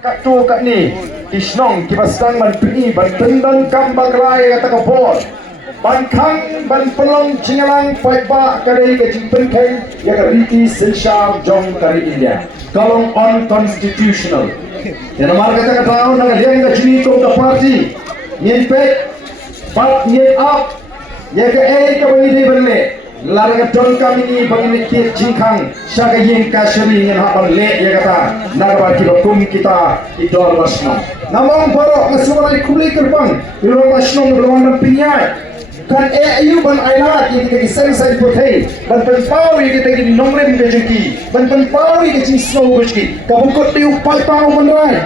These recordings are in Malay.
kat tu kat ni kisnong kibasang ban pini ban tendang kam baglai kata kapor ban khang ban pelong cingalang pai ba kadai ke jimpen kai ya ka riti sensha jong kari India kalong unconstitutional ya mar kata kata na liang ka chini ko the party nyen pe bat nyen up ya ka ka bani banle larang don kami ni bagi ni jingkang syaga yin kasuri yang haban le ya kata nagba ki kita idor basno namong baro masurai kubli kerbang irong basno ngelawan pinyai kan ayu ban ailat yang kita kisah sai pothei ban pau yang kita ki nomrem bejeki ban pau yang kita snow bejeki kabukot tiu pai pau manrai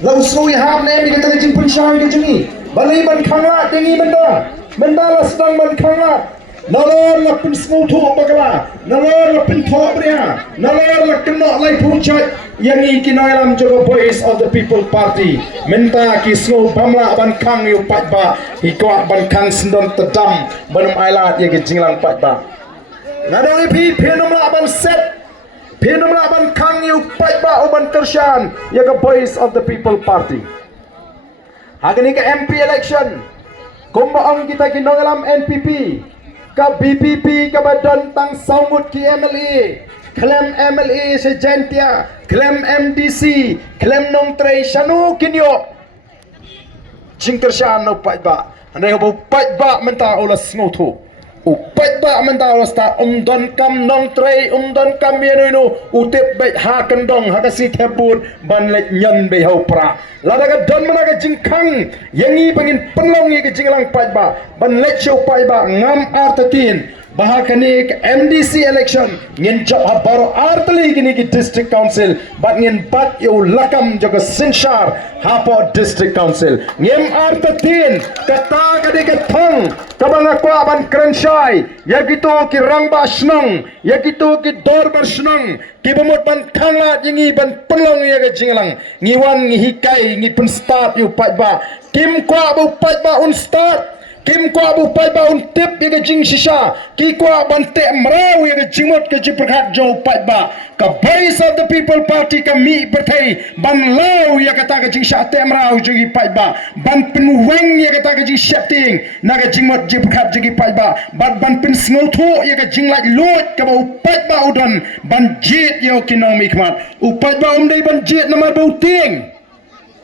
lau snow ya ham ne kita jing punshai ke jengi balai ban khangla tingi benda la sedang ban khangla nalor la pun smooth bagala nalor la pun thobria nalor la kena lai punchat yang ikinoi lam jogo voice of the people party menta ki smooth bamla ban khang yu patba hikwa ban khang sindon tedam banum ailat ye ki jinglang patba ngadoi pi phenomla ban set phenomla ban khang yu patba uban kershan ye ka voice of the people party hagani ka MP election kumbaong kita kinoi lam NPP ka BPP ka badan tang saumut ki MLA klaim MLA se jentia klaim MDC klaim nong trei shanu kinyo jingker shan no pai ba andai ho pai ba menta ola snotho u pai ba menta ola sta don kam nong trei don kam yenu utip bai ha kendong ha ka si thebut ban lek nyan be ho pra lada ka don mana ka jingkang yangi pangin penglong ye ka jinglang pai ba ban lek show pai ba ngam artatin bahakani MDC election ngin job habaro artali kini ki district council bat ngin bat yo lakam jaga sinshar hapo district council ngem artatin kata kadi kathang kabanga kwa ban krenshai yagitu ki rangba snong yagitu ki dorbar snong ki bamut ban khanga jingi ban penlong ya ga jinglang ngiwan ngi hikai ngi pun start yu pat ba kim kwa bu pat ba un start kim kwa bu pai ba un tip ye jing shisha ki kwa ban te mrau ye jingmot ke jiprkhat jo pai ba ka voice of the people party ka mi berthai ban lau ye kata ke jing sha te mrau jogi pai ba ban penweng ye kata ke jing setting na ke jingmot jiprkhat jogi pai ba ban pen snotho ye ke jing lai lot ka ba pai ba udon ban jit yo economic mat u pai ba dei ban jit na ma bu ting